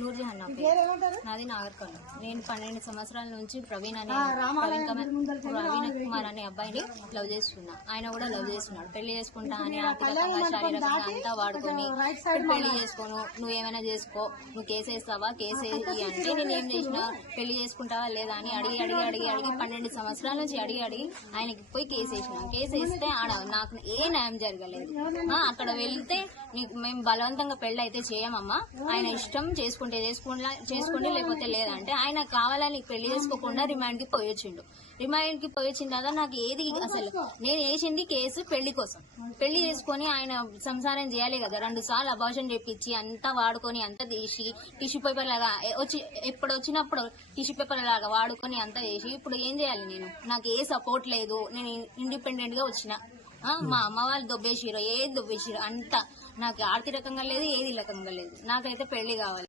నూర్జహాన్ నా పేరు. నాది నాగర్కర్ణ. నేను 12 సంవత్సరాల నుంచి ప్రవీణ్ కుమార్ అనే అబ్బాయిని లవ్ చేస్తున్నా. ఆయన కూడా లవ్ చేస్తున్నాడు. పెళ్లి చేసుకుంటా అని ఆర్థికంగా శారీరకంగా అంతా వాడుకొని పెళ్లి చేసుకోను, నువ్వేమైనా చేసుకో, నువ్వు కేసు వేస్తావా, కేసు వేసి అంటే నేను ఏం చేసిన, పెళ్లి చేసుకుంటావా లేదా అని అడిగి 12 సంవత్సరాల నుంచి అడిగి ఆయనకి పోయి కేసు వేసిన. కేసు వేస్తే ఆడ నాకు ఏ న్యాయం జరగలేదు. అక్కడ వెళ్తే మేము బలవంతంగా పెళ్లి అయితే చేయమమ్మా, ఆయన ఇష్టం చేసుకుంటే చేసుకోండి లేకపోతే లేదంటే ఆయన కావాలని పెళ్లి చేసుకోకుండా రిమాండ్ కి పోయొచ్చిండు. రిమాండ్ కి పోయొచ్చిన తర్వాత నాకు ఏది అసలు నేను వేసింది కేసు పెళ్లి కోసం. పెళ్లి చేసుకుని ఆయన సంసారం చేయాలి కదా. 2 సార్లు అబార్షన్ చేపించి అంతా వాడుకొని అంతా తీసి టిష్యూ పేపర్ లాగా ఎప్పుడు వచ్చినప్పుడు టిష్యూ పేపర్ లాగా వాడుకొని అంతా చేసి ఇప్పుడు ఏం చేయాలి నేను? నాకు ఏ సపోర్ట్ లేదు. నేను ఇండిపెండెంట్ గా వచ్చిన. మా అమ్మ వాళ్ళు దొబ్బేసిరో ఏది దొబ్బేసిరో అంతా నాకు ఆర్థికంగా లేదు, ఏది రకంగా లేదు. నాకైతే పెళ్లి కావాలి.